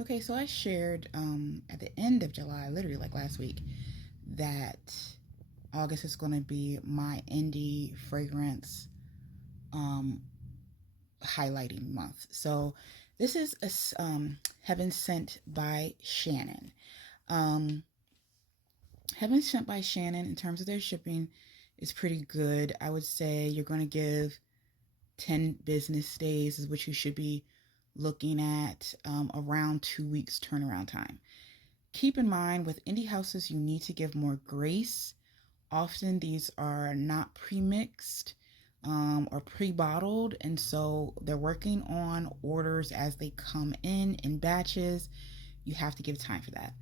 Okay, so I shared at the end of July, literally like last week, that August is going to be my indie fragrance um, highlighting month. So this is Heaven Sent by Shannon. Um, Heaven Sent by Shannon, in terms of their shipping, is pretty good. I would say you're going to give 10 business days, is what you should be looking at, around 2 weeks turnaround time. Keep in mind, with indie houses, you need to give more grace. Often these are not pre-mixed or pre-bottled, and so they're working on orders as they come in batches. You have to give time for that.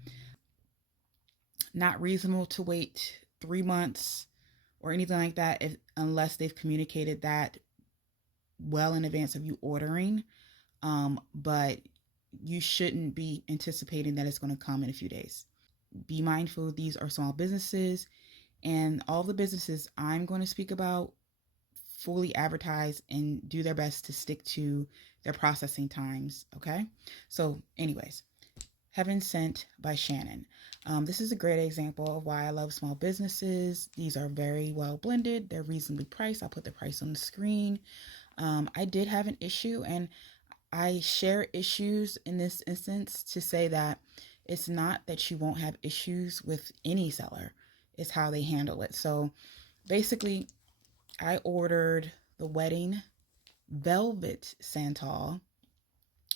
Not reasonable to wait 3 months or anything like that, unless they've communicated that well in advance of you ordering. But you shouldn't be anticipating that it's going to come in a few days. Be mindful, these are small businesses, and all the businesses I'm going to speak about fully advertise and do their best to stick to their processing times. Okay. So, anyways, Heaven Sent by Shannon. This is a great example of why I love small businesses. These are very well blended, they're reasonably priced. I'll put the price on the screen. I did have an issue, and I share issues in this instance to say that it's not that you won't have issues with any seller, it's how they handle it. So basically, I ordered the wedding velvet Santal.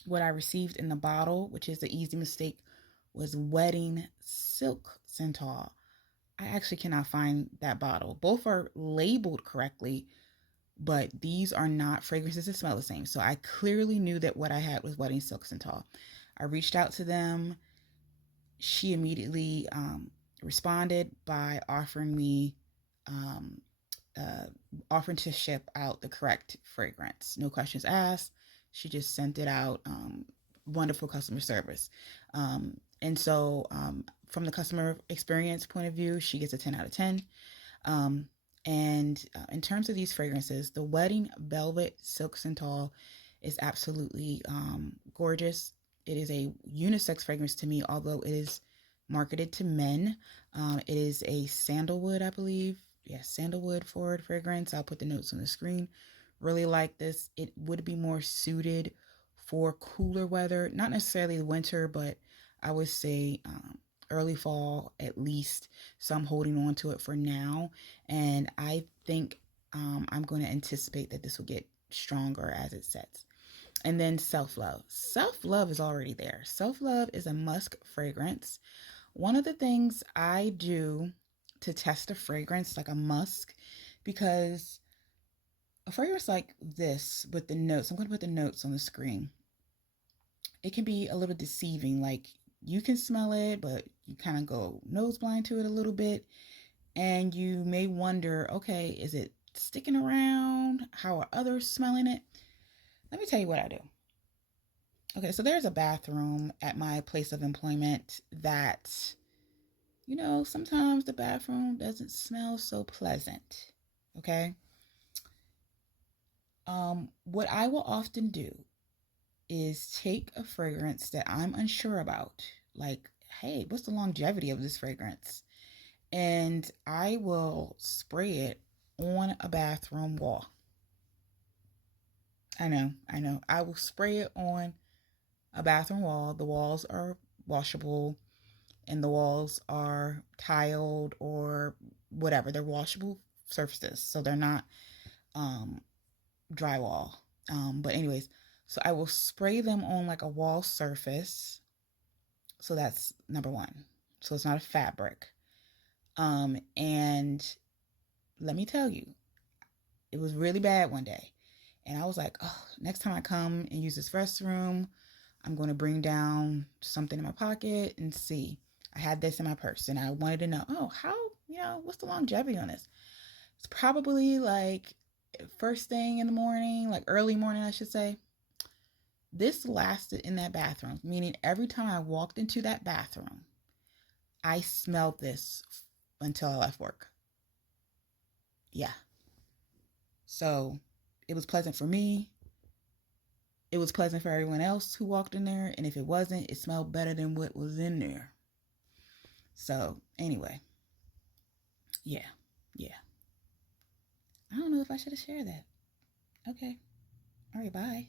What I received in the bottle, which is the easy mistake, was wedding silk Santal. I actually cannot find that bottle. Both are labeled correctly, but these are not fragrances that smell the same. So I clearly knew that what I had was wedding silk Santal. I reached out to them. She immediately responded by um, uh, offering to ship out the correct fragrance. No questions asked. She just sent it out. Wonderful customer service. And so, from the customer experience point of view, she gets a 10 out of 10. Um, and in terms of these fragrances, the Wedding Velvet Silk Santal is absolutely gorgeous. It is a unisex fragrance to me, although it is marketed to men. It is a sandalwood, I believe. Yes, sandalwood forward fragrance. I'll put the notes on the screen. Really like this. It would be more suited for cooler weather, not necessarily winter, but I would say early fall at least. So I'm holding on to it for now. And I think I'm going to anticipate that this will get stronger as it sets. And then self love. Self love is already there. Self love is a musk fragrance. One of the things I do to test a fragrance, like a musk, because a fragrance like this with the notes, I'm going to put the notes on the screen. It can be a little deceiving. Like, you can smell it, but you kind of go nose blind to it a little bit. And you may wonder, okay, is it sticking around? How are others smelling it? Let me tell you what I do. Okay, so there's a bathroom at my place of employment that, sometimes the bathroom doesn't smell so pleasant. Okay. What I will often do is take a fragrance that I'm unsure about, like, hey, what's the longevity of this fragrance? And I will spray it on a bathroom wall. I know. I will spray it on a bathroom wall. The walls are washable and the walls are tiled or whatever. They're washable surfaces, so they're not um, drywall. But anyways, so I will spray them on like a wall surface. So that's number one. So it's not a fabric. And let me tell you, it was really bad one day. And I was like, oh, next time I come and use this restroom, I'm going to bring down something in my pocket and see. I had this in my purse and I wanted to know, oh, how, what's the longevity on this? It's probably like first thing in the morning, like early morning, I should say. This lasted in that bathroom, meaning every time I walked into that bathroom, I smelled this until I left work. Yeah. So it was pleasant for me. it was pleasant for everyone else who walked in there, and if it wasn't, it smelled better than what was in there. So anyway, yeah. I don't know if I should have shared that. Okay. All right, bye.